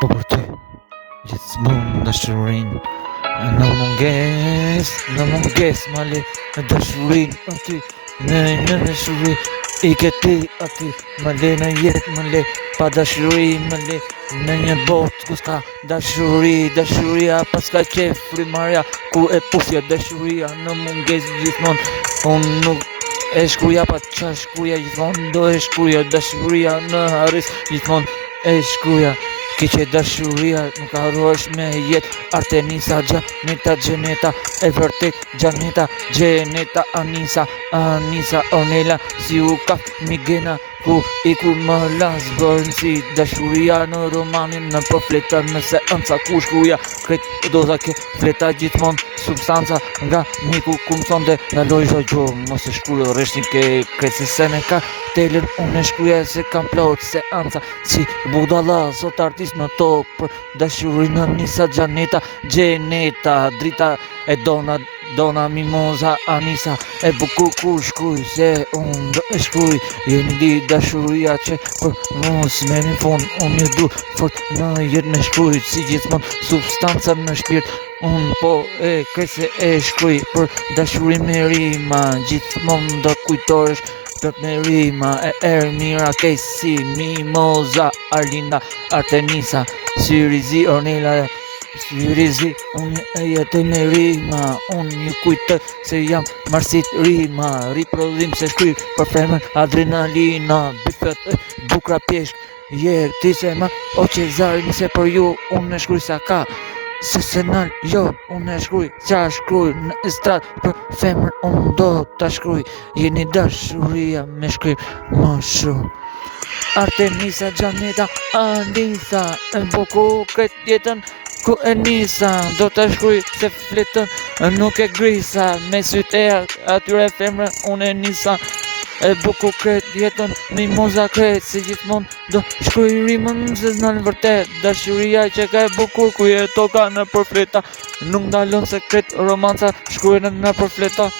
Po për ty, gjithmonë dashurinë. Në munges, male në dashurinë aty. Në dashuri, i ke ti aty. Male në jetë, male pa dashuri, male në një botë ku s'ka dashuri. Dashuria pas ka qef frimarja, ku e pufja dashuria në munges gjithmonë. Unë nuk e shkruja pa qa shkruja gjithmonë, do e shkruja dashuria në haris gjithmonë e shkruja. Kiqe dashuria nuk arrohesh me jet. Artenisa, Gjaneta, Gjeneta, e vërtet Gjaneta, Gjeneta, Anisa, Ornella, si u ka Migena, ku i ku më las bërën si dashuria në romanin në profleta në seanca ku shkruja kret doza ke fleta gjithmonë substanca nga miku ku më thonde nga lojzo gjo mos e shkruja reshtin ke kret se me ka telën unë e shkruja se kam plot seanca si budala sot artist në top për dashurinë Anisa, Gjaneta, Gjeneta, drita e Dona Mimoza, Anisa, e bukur ku shkruj, se unë do e shkruj, jeni di dashuria që për mos me një fond, unë një du fort në jetë me shkruj, si gjithmonë substanca në shpirt, unë po e krese e shkruj, për dashurin me rima, gjithmonë do kujtoresh, plot me rima, e Ermira, Kesi, Mimoza, Arlinda, Artenisa, Syrizi, Ornella, Syrizi, unë e jetoj me rima, unë një kujtoj se jam marsit rima, riprodhim se shkryj për femër adrenalina, bifet e bukra pjeshk, ti se ma o qezari nëse për ju, unë e shkryj sa ka, se senal jo, unë e shkryj, qa shkryj në estrat për femër, unë do të shkryj, jeni dashuria me shkryj më shumë. Artenisa, Gjaneta, Anisa, e buku këtë jetën, ku e nisa, do të shkruj se fletën nuk e grisa, me sytë e atyre femre unë e nisa, e buku këtë jetën, Mimoza këtë, si gjithmonë do shkruj rimën se znalë vërtet, dashuria që ka e bukur ku jeto ka në përfleta, nuk ndalon se këtë romanca shkrujnë në përfleta.